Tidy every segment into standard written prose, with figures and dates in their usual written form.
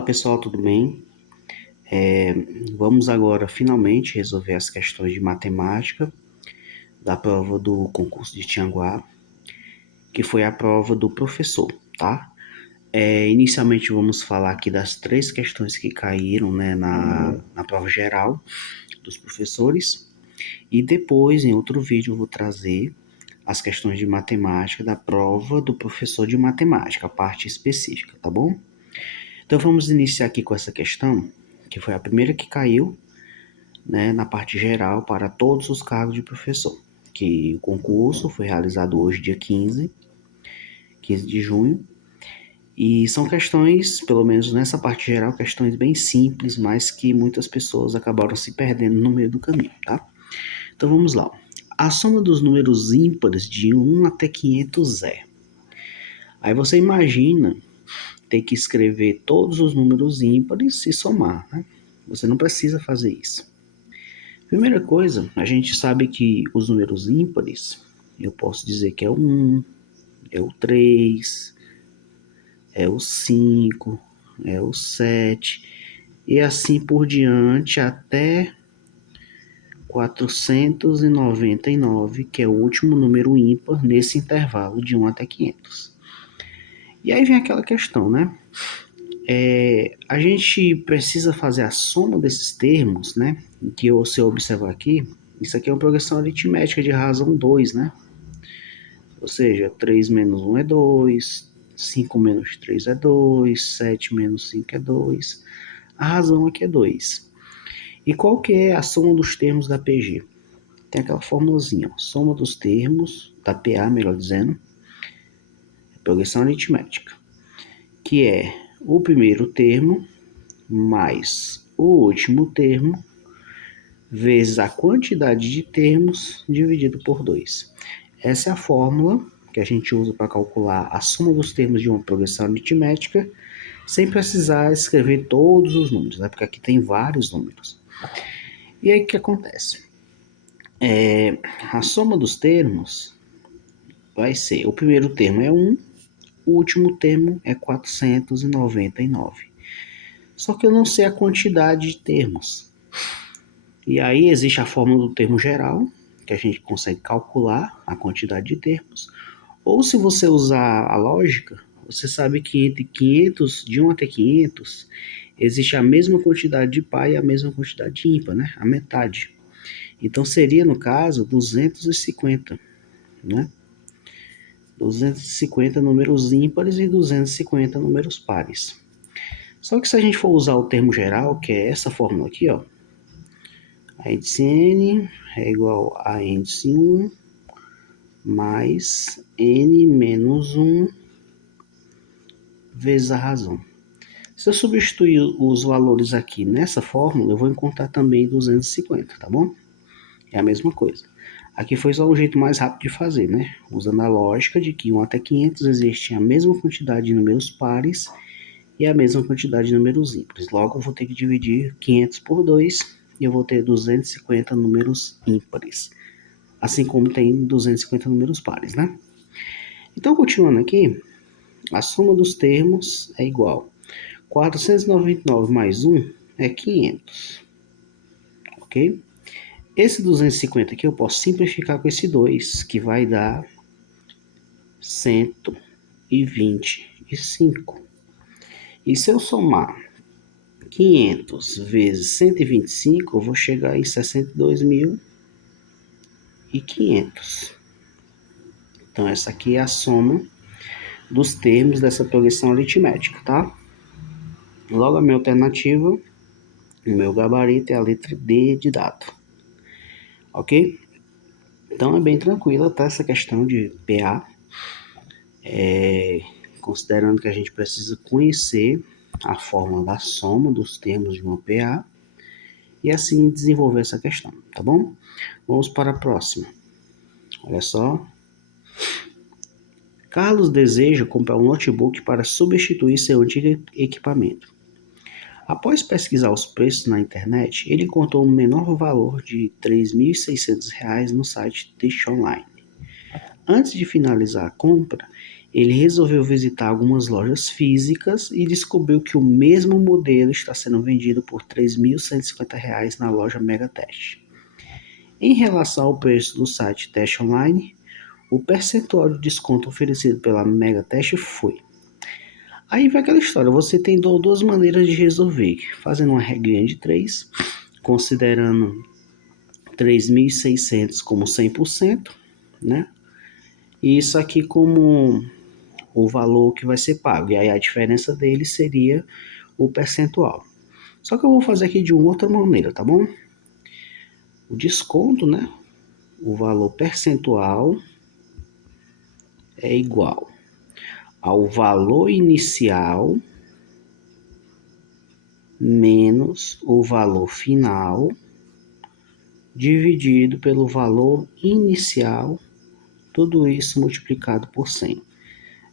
Fala pessoal, tudo bem? É, Vamos agora finalmente resolver as questões de matemática da prova do concurso de Tianguá, que foi a prova do professor, tá? Inicialmente vamos falar aqui das três questões que caíram, né, na prova geral dos professores, e depois em outro vídeo eu vou trazer as questões de matemática da prova do professor de matemática, a parte específica, tá bom? Então vamos iniciar aqui com essa questão, que foi a primeira que caiu, né, na parte geral para todos os cargos de professor, que o concurso foi realizado hoje, dia 15 de junho, e são questões, pelo menos nessa parte geral, questões bem simples, mas que muitas pessoas acabaram se perdendo no meio do caminho, tá? Então vamos lá. A soma dos números ímpares de 1 até 500 é. Aí você imagina ter que escrever todos os números ímpares e somar, né? Você não precisa fazer isso. Primeira coisa, a gente sabe que os números ímpares, eu posso dizer que é o 1, é o 3, é o 5, é o 7, e assim por diante até 499, que é o último número ímpar nesse intervalo de 1 até 500. E aí vem aquela questão, né? A gente precisa fazer a soma desses termos, né? Que você observar aqui, isso aqui é uma progressão aritmética de razão 2, né? Ou seja, 3 menos 1 é 2, 5 menos 3 é 2, 7 menos 5 é 2. A razão aqui é 2. E qual que é a soma dos termos da PG? Tem aquela formulazinha, ó, soma dos termos, da PA, melhor dizendo, progressão aritmética, que é o primeiro termo mais o último termo vezes a quantidade de termos dividido por 2. Essa é a fórmula que a gente usa para calcular a soma dos termos de uma progressão aritmética, sem precisar escrever todos os números, né? Porque aqui tem vários números. E aí o que acontece? A soma dos termos vai ser, o primeiro termo é 1, o último termo é 499. Só que eu não sei a quantidade de termos. E aí existe a fórmula do termo geral, que a gente consegue calcular a quantidade de termos. Ou se você usar a lógica, você sabe que entre 500, de 1 até 500, existe a mesma quantidade de par e a mesma quantidade de ímpar, né? A metade. Então seria, no caso, 250, né? 250 números ímpares e 250 números pares. Só que se a gente for usar o termo geral, que é essa fórmula aqui, ó, a índice n é igual a índice 1 mais n menos 1 vezes a razão. Se eu substituir os valores aqui nessa fórmula, eu vou encontrar também 250, tá bom? É a mesma coisa. Aqui foi só um jeito mais rápido de fazer, né? Usando a lógica de que 1 até 500 existe a mesma quantidade de números pares e a mesma quantidade de números ímpares. Logo, eu vou ter que dividir 500 por 2 e eu vou ter 250 números ímpares. Assim como tem 250 números pares, né? Então, continuando aqui, a soma dos termos é igual. 499 mais 1 é 500, ok? Esse 250 aqui eu posso simplificar com esse 2, que vai dar 125. E se eu somar 500 vezes 125, eu vou chegar em 62.500. Então, essa aqui é a soma dos termos dessa progressão aritmética, tá? Logo, a minha alternativa, o meu gabarito é a letra D de dado. Ok? Então, é bem tranquila, tá? Essa questão de PA. Considerando que a gente precisa conhecer a fórmula da soma dos termos de uma PA e assim desenvolver essa questão, tá bom? Vamos para a próxima. Olha só. Carlos deseja comprar um notebook para substituir seu antigo equipamento. Após pesquisar os preços na internet, ele encontrou um menor valor de R$ 3.600 no site Test Online. Antes de finalizar a compra, Ele resolveu visitar algumas lojas físicas e descobriu que o mesmo modelo está sendo vendido por R$ 3.150 na loja Megatest. Em relação ao preço do site Teste Online, o percentual de desconto oferecido pela Megatest foi. Aí vai aquela história, você tem duas maneiras de resolver, fazendo uma regrinha de 3, considerando 3.600 como 100%, né? E isso aqui como o valor que vai ser pago, e aí a diferença dele seria o percentual. Só que eu vou fazer aqui de uma outra maneira, tá bom? O desconto, né? O valor percentual é igual ao valor inicial menos o valor final dividido pelo valor inicial, tudo isso multiplicado por 100.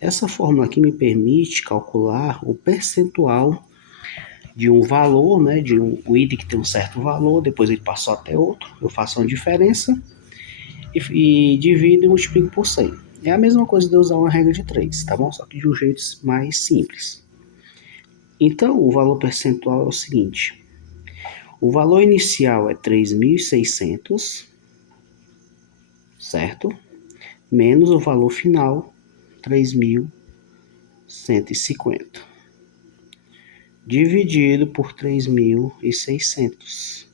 Essa fórmula aqui me permite calcular o percentual de um valor, né, de um item que tem um certo valor, depois ele passou até outro, eu faço uma diferença e divido e multiplico por 100. É a mesma coisa de eu usar uma regra de 3, tá bom? Só que de um jeito mais simples. Então, o valor percentual é o seguinte. O valor inicial é 3.600, certo? Menos o valor final, 3.150. Dividido por 3.600.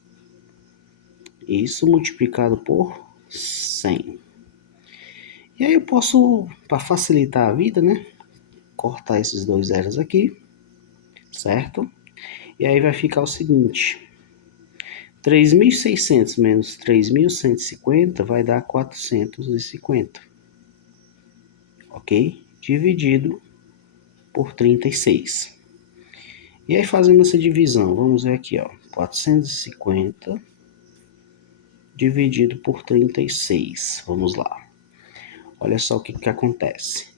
Isso multiplicado por 100. E aí eu posso, para facilitar a vida, né? Cortar esses dois zeros aqui, certo? E aí vai ficar o seguinte. 3.600 menos 3.150 vai dar 450. Ok? Dividido por 36. E aí fazendo essa divisão, vamos ver aqui, ó. 450 dividido por 36. Vamos lá. Olha só o que acontece.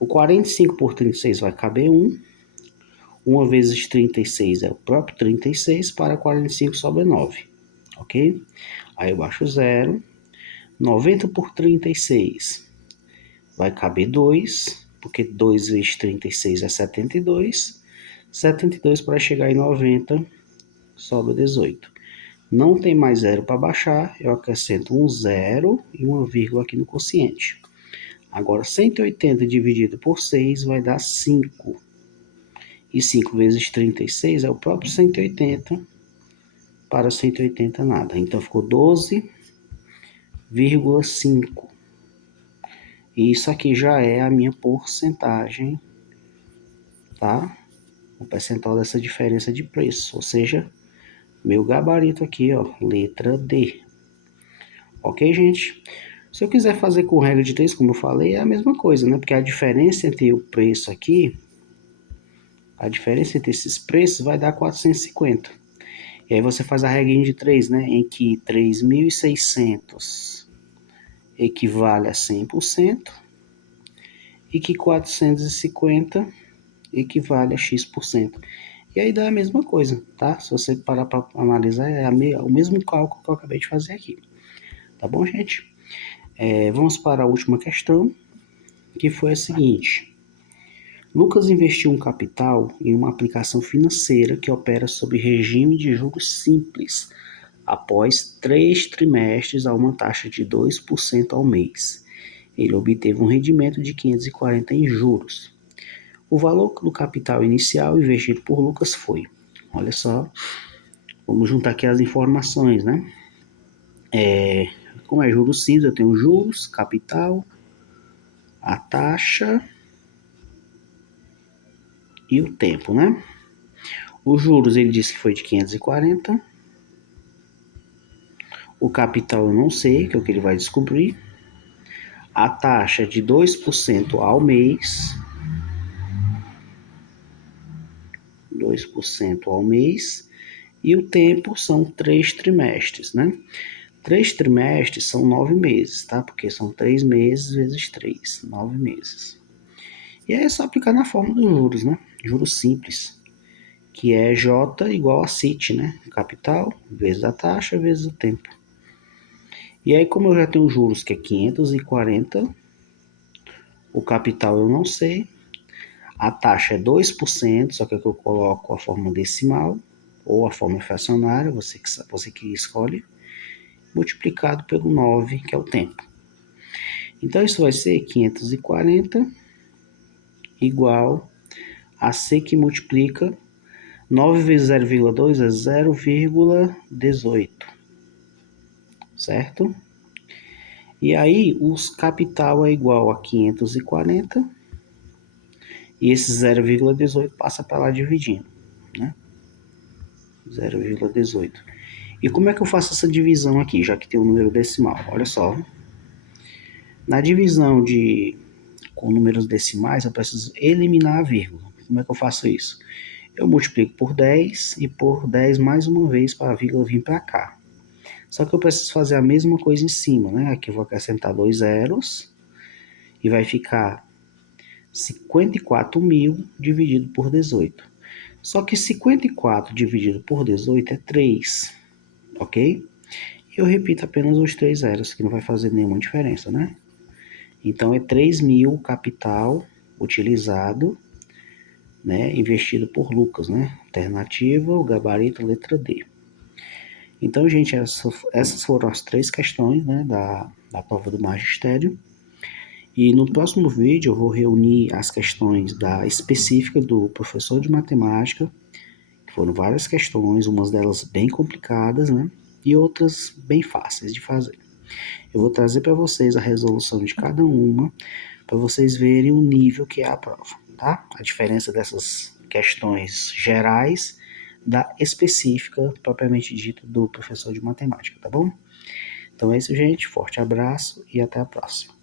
O 45 por 36 vai caber 1. 1 vezes 36 é o próprio 36, para 45 sobra 9. Ok? Aí eu baixo 0. 90 por 36 vai caber 2, porque 2 vezes 36 é 72. 72 para chegar em 90 sobra 18. Não tem mais zero para baixar, eu acrescento um zero e uma vírgula aqui no quociente. Agora, 180 dividido por 6 vai dar 5. E 5 vezes 36 é o próprio 180, para 180 nada. Então, ficou 12,5. E isso aqui já é a minha porcentagem, tá? O percentual dessa diferença de preço, ou seja, meu gabarito aqui, ó, letra D. Ok, gente? Se eu quiser fazer com regra de 3, como eu falei, é a mesma coisa, né? Porque a diferença entre o preço aqui, a diferença entre esses preços vai dar 450. E aí você faz a regrinha de 3, né? Em que 3.600 equivale a 100% e que 450 equivale a X%. E aí dá a mesma coisa, tá? Se você parar para analisar, é o mesmo cálculo que eu acabei de fazer aqui. Tá bom, gente? Vamos para a última questão, que foi a seguinte. Lucas investiu um capital em uma aplicação financeira que opera sob regime de juros simples, após 3 trimestres a uma taxa de 2% ao mês. Ele obteve um rendimento de 540 em juros. O valor do capital inicial investido por Lucas foi, olha só, vamos juntar aqui as informações, né? Como é juros simples, eu tenho juros, capital, a taxa e o tempo, né? Os juros ele disse que foi de 540. O capital eu não sei, que é o que ele vai descobrir. A taxa de 2% ao mês. 2% ao mês. E o tempo são 3 trimestres, né? 3 trimestres são 9 meses, tá? Porque são 3 meses vezes 3, 9 meses. E aí é só aplicar na forma dos juros, né? Juros simples, que é J igual a CIT, né? Capital vezes a taxa vezes o tempo. E aí, como eu já tenho juros que é 540, O capital eu não sei. A taxa é 2%, só que aqui eu coloco a forma decimal ou a forma fracionária, você que escolhe, multiplicado pelo 9, que é o tempo. Então, isso vai ser 540 igual a C que multiplica 9 vezes 0,2 é 0,18, certo? E aí, os capital é igual a 540 e esse 0,18 passa para lá dividindo, né? 0,18. E como é que eu faço essa divisão aqui, já que tem um número decimal? Olha só. Na divisão com números decimais, eu preciso eliminar a vírgula. Como é que eu faço isso? Eu multiplico por 10 e por 10 mais uma vez para a vírgula vir para cá. Só que eu preciso fazer a mesma coisa em cima, né? Aqui eu vou acrescentar 2 zeros e vai ficar 54.000 dividido por 18. Só que 54 dividido por 18 é 3, ok? Eu repito apenas os 3 zeros, que não vai fazer nenhuma diferença, né? Então é 3.000 capital utilizado, né, investido por Lucas, né? Alternativa, o gabarito, letra D. Então, gente, essas foram as 3 questões, né, da prova do magistério. E no próximo vídeo eu vou reunir as questões da específica do professor de matemática, que foram várias questões, umas delas bem complicadas, né, e outras bem fáceis de fazer. Eu vou trazer para vocês a resolução de cada uma, para vocês verem o nível que é a prova, tá? A diferença dessas questões gerais da específica, propriamente dita, do professor de matemática, tá bom? Então é isso, gente. Forte abraço e até a próxima.